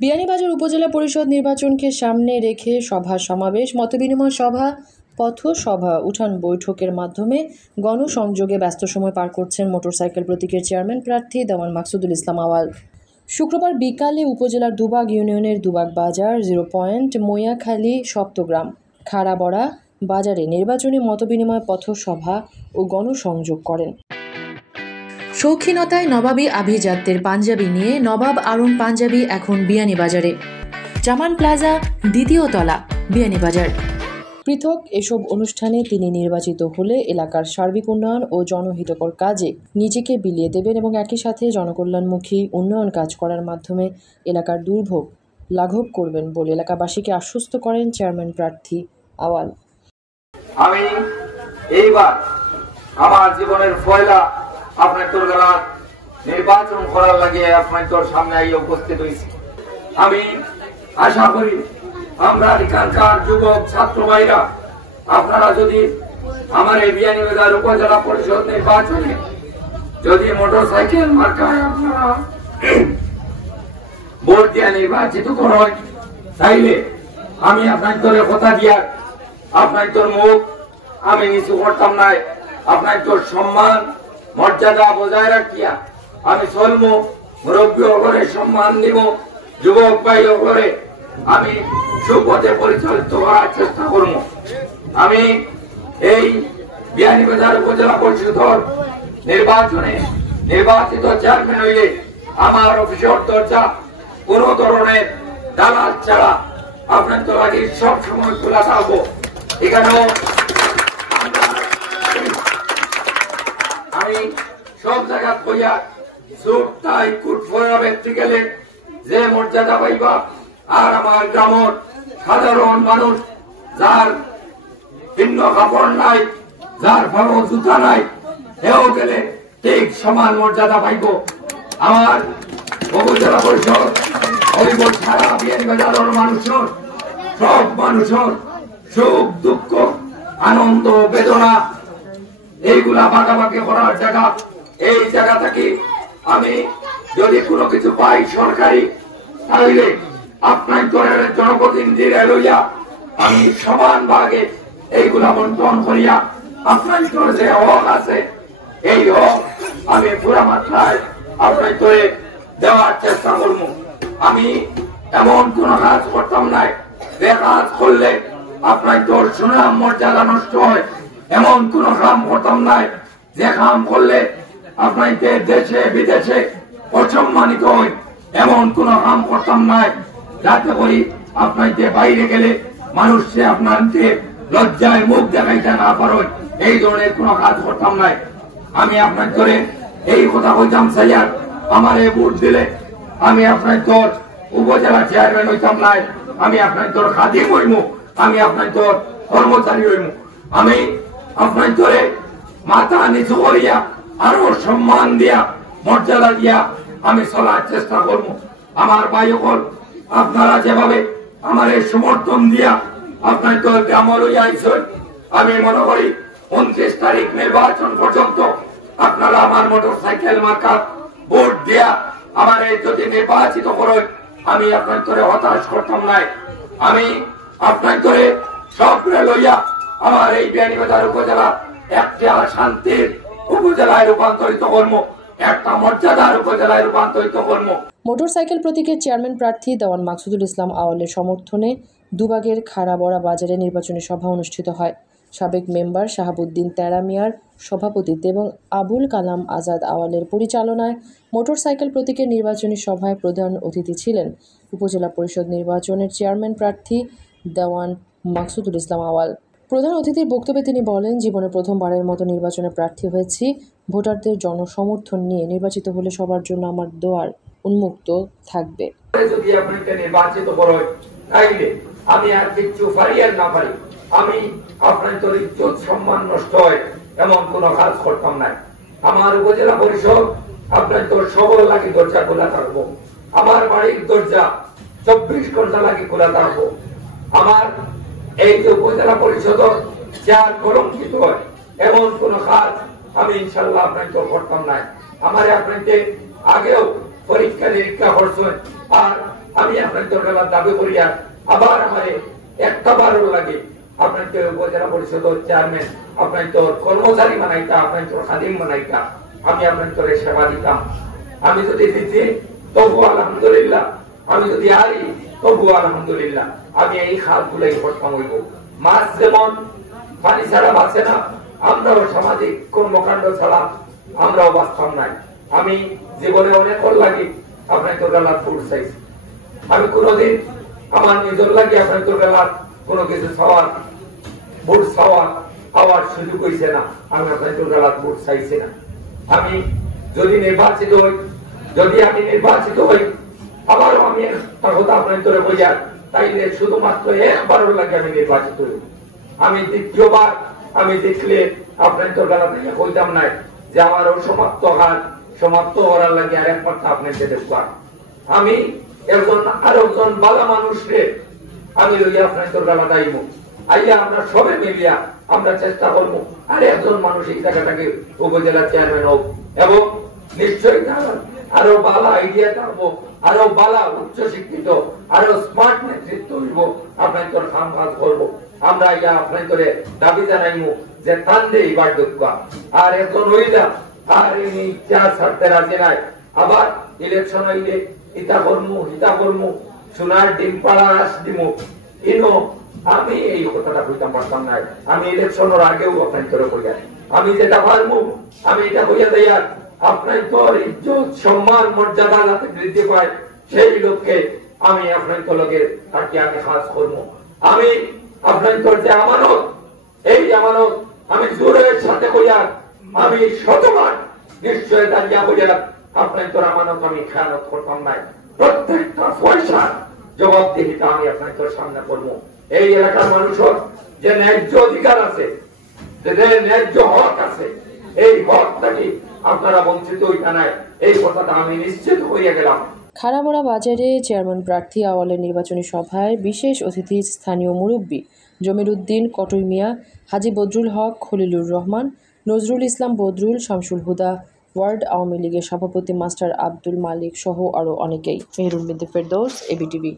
বিয়ানীবাজার উপজেলা পরিষদ নির্বাচনকে সামনে রেখে সভা সমাবেশ, মতবিনিময় সভা, পথসভা, উঠান বৈঠকের মাধ্যমে গণসংযোগে ব্যস্ত সময় পার করছেন মোটরসাইকেল প্রতীকের চেয়ারম্যান প্রার্থী দেওয়ান মাকসুদুল ইসলাম আওয়াল। শুক্রবার বিকালে উপজেলার দুবাগ ইউনিয়নের দুবাগ বাজার, 0 পয়েন্ট, মৈয়াখালী, সপ্তগ্রাম, খাড়াবড়া বাজারে নির্বাচনী মতবিনিময় পথসভা ও গণসংযোগ করেন। শৌখিনতায় নবাবী আভিজাত্যের পাঞ্জাবি নিয়ে নবাব আরুন পাঞ্জাবি এখন বিয়ানীবাজারে। জামান প্লাজা, 2য় তলা, বিয়ানীবাজার। পৃথক এসব অনুষ্ঠানে তিনি নির্বাচিত হলে এলাকার সার্বিক উন্নয়ন ও জনহিতকর কাজে নিজেকে বিলিয়ে দেবেন এবং একই সাথে জনকল্যাণমুখী উন্নয়ন কাজ করার মাধ্যমে এলাকার দুর্ভোগ লাঘব করবেন বলে এলাকাবাসীকে আশ্বস্ত করেন চেয়ারম্যান প্রার্থী আওয়াল। আমি এইবার আমার জীবনের পয়লা আপনার গেলার নির্বাচন করার লাগে আপনার সামনে আইয়ে উপস্থিত হয়েছি। আমি আশা করি আমরা এখানকার যুবক ছাত্র ভাইরা আপনারা যদি আমার এই বিয়ানীবাজার উপজেলা পরিষদ নির্বাচনে যদি মোটরসাইকেল মার্কায় আপনারা ভোট দিয়ে নির্বাচিত করেন, তাইলে আমি আপনার কথা দিয়া আপনার মুখ আমি নিচু করতাম নাই। আপনার সম্মান মর্যাদা বজায় রাখিয়া আমি চলবো, মুরব্বী ওপরে সম্মান দিব, যুবক ভাই ওপরে আমি সুপথে পরিচালিত করার চেষ্টা করব। আমি এই বিয়ানীবাজার উপজেলা পরিষদ নির্বাচনে নির্বাচিত চেয়ারম্যান হইলে আমার অফিসের দরজা কোন ধরনের দালাল ছাড়া আপনার তো আগে সব সময় খোলা থাকবো। এখানেও আমি সব জায়গা কইয়া সুট টাই কুট পরা ব্যক্তি গেলে যে মর্যাদা পাইবা, আর আমার গ্রামের সাধারণ মানুষ যার ভিন্ন কাপড় নাই, যার বড় জুতা নাই, এও গেলে ঠিক সমান মর্যাদা পাইব। আমার উপজেলা পরিষদ হইব সারা বিয়ানীবাজারের মানুষের, সব মানুষের সুখ দুঃখ আনন্দ বেদনা এইগুলা ভাগাভাগি করার জায়গা। এই জায়গা থেকে আমি যদি কোনো কিছু পাই সরকারি, তাহলে আপনার জনপ্রতিনিধির লইয়া আমি সমান ভাগে এইগুলা বন্টন করিয়া আপনার যে হক আছে এই হক আমি পুরা মাত্রায় আপনার দেওয়ার চেষ্টা করবো। আমি এমন কোন কাজ করতাম নাই যে কাজ করলে আপনার সুনাম মর্যাদা নষ্ট হয়, এমন কোন কাম করতাম নাই যে কাম করলে আপনাকে দেশে বিদেশে অসম্মানিত হয়, এমন কোন কাম করতাম নাই যাতে করি আপনাকে বাইরে গেলে মানুষে আপনাকে লজ্জায় মুখ দেখাইতে না পারে, এই ধরনের কোন কাজ করতাম নাই। আমি আপনার করে এই কথা বলতাম, স্যার আমার এই ভোট দিলে আমি আপনার উপজেলা চেয়ারম্যান হইতাম নাই, আমি আপনার খাদিম হইব, আমি আপনার কর্মচারী হইব। আমি আপনার মাথা নিচু করিয়া আরো সম্মান দিয়া মর্যাদা দিয়া আমি চলার চেষ্টা করব। আমার ভাই সকল আপনারা যেভাবে আমার এই সমর্থন দিয়া আপনার গ্রাম লইয়া আইসেন, আমি মনে করি 29 তারিখ নির্বাচন পর্যন্ত আপনারা আমার মোটরসাইকেল মার্কা ভোট দিয়া আমার এই যদি নির্বাচিত করেন, আমি আপনার হতাশ করতাম নাই। আমি আপনার সব লইয়া আমার এই বিয়ানীবাজার উপজেলা একটা শান্তির উপজেলায় রূপান্তরিত করব, একটা মর্যাদার উপজেলায় রূপান্তরিত করব। মোটরসাইকেল প্রতীকের চেয়ারম্যান প্রার্থী দেওয়ান মাকসুদুল ইসলাম আওয়ালের সমর্থনে দুবাগের খাড়াবড়া বাজারে নির্বাচনী সভা অনুষ্ঠিত হয়। সাবেক মেম্বার শাহাবুদ্দিন তেরা মিয়ার সভাপতিত্বে এবং আবুল কালাম আজাদ আওয়ালের পরিচালনায় মোটরসাইকেল প্রতীকের নির্বাচনী সভায় প্রধান অতিথি ছিলেন উপজেলা পরিষদ নির্বাচনের চেয়ারম্যান প্রার্থী দেওয়ান মাকসুদুল ইসলাম আওয়াল। প্রধান অতিথির বক্তব্যে তিনি বলেন, জীবনে প্রথমবারের মতো নির্বাচনে প্রার্থী হয়েছি। ভোটারদের জনসমর্থন নিয়ে নির্বাচিত হলে সবার জন্য আমার দোয়ার উন্মুক্ত থাকবে। যদি আপনাকে নির্বাচিত করেন, তাইলে আমি আর কিছু পারি আর না পারি, আমি আপনার ইজ্জত সম্মান নষ্ট হয় এমন কোন কাজ করতাম না। আমার উপজেলা পরিষদ আপনার সকল লাগে দরজা খোলা থাকবো, আমার বাড়ির দরজা 24 ঘন্টা লাগে খোলা থাকবো। আমার এই যে উপজেলা পরিষদ চেয়ার কলঙ্কিত হয় এমন কোন কাজ আমি ইনশাল্লাহ আপনাকে করতাম নাই। আমার আপনাকে আগেও পরীক্ষা নিরীক্ষা করছেন, আর আমি আপনাকে দাবি করিয়া আবার আমার একটা বারও লাগে আপনাকে উপজেলা পরিষদ চেয়ারম্যান আপনাকে কর্মচারী বানাইতা, আপনাকে খাদিম বানাইতা, আমি আপনাকে সেবা দিতাম। আমি যদি দিচ্ছি তবু আলহামদুলিল্লাহ, আমি যদি আরি তবু আলহামদুলিল্লাহ। আমি এই খাত গুলাই করতাম হইব। মাছ যেমন পানি ছাড়া বাঁচে না, আমরাও সামাজিক কর্মকাণ্ড ছাড়া আমরাও বাঁচতাম নাই। আমি জীবনে অনেক লাগে আপনাকে বেলার ফুড চাইছি। আমি কোনোদিন আমার নিজের লাগে আপনাকে বেলার কোনো কিছু খাওয়ার ভোট খাওয়ার সুযোগ হয়েছে না। আমি আপনাকে বেলার ভোট চাইছি না। আমি যদি নির্বাচিত হই আবারও আমি কথা আপনার তোরে বোঝার, তাইলে শুধুমাত্র একবারও লাগে আমি নির্বাচিত হই। আমি দ্বিতীয়বার আমি দেখলে আপনার তোর বেলা থেকে কইতাম নাই যে আমার অসমাপ্ত হাত সমাপ্ত করার লাগে আর একবার আপনাকে দেখবার। আমি আরেকজন বালা মানুষকে আমি লইয়া আপনার তোর বেলা দাইব, আইয়া আমরা সবে মিলিয়া আমরা চেষ্টা করবো আর একজন মানুষ এই জায়গাটাকে উপজেলা চেয়ারম্যান হোক, এবং নিশ্চয়ই আরো বালা আইডিয়া থাকবো, আরো বালা উচ্চ শিক্ষিত, আরো স্মার্ট নেতৃত্ব হইব, আপনার তোর কাম কাজ করবো। আমরা ইয়া আপনার করে দাবি জানাইমু যে তান্দে এইবার দক্ষা আর একজন হইলা আর এই চা ছাড়তে রাজি নাই। আবার ইলেকশন হইলে হিতা কর্মু সোনার ডিম পাড়া আস দিমু ইনো। আমি এই কথাটা কইতাম পারতাম নাই। আমি ইলেকশনের আগেও আপনার করে কইয়া আমি যেটা পারবো আমি এটা কইয়া দেই। আর আপনার তোর ইজ্জত সম্মান মর্যাদা যাতে বৃদ্ধি পায় সেই লক্ষ্যে আমি আপনার তোলকে তাকে আমি কাজ করবো। আমি আপনার তোর যে আমানত, এই আমানত আমি জোরের সাথে কইয়া আমি শতবার নিশ্চয় দাঁড়িয়া কইয়া আপনার তোর আমানত আমি খেয়ালত করতাম নাই। প্রত্যেকটা পয়সা জবাবদিহিতা আমি আপনার তোর সামনে করবো। এই এলাকার মানুষের যে ন্যায্য অধিকার আছে, যে ন্যায্য হক আছে, এই হকটাকে আপনারা বঞ্চিত হইতা নাই, এই কথাটা আমি নিশ্চিত হইয়া গেলাম। খারাবড়া বাজারে চেয়ারম্যান প্রার্থী আওয়ালের নির্বাচনী সভায় বিশেষ অতিথি স্থানীয় মুরব্বী জমির উদ্দিন, কটই মিয়া, হাজী বদরুল হক, খলিলুর রহমান, নজরুল ইসলাম বদরুল, শামসুল হুদা, ওয়ার্ড আওয়ামী লীগের সভাপতি মাস্টার আব্দুল মালিক সহ আরও অনেকেই। মেহরুন বিনতে ফেরদৌস, এবিটিভি।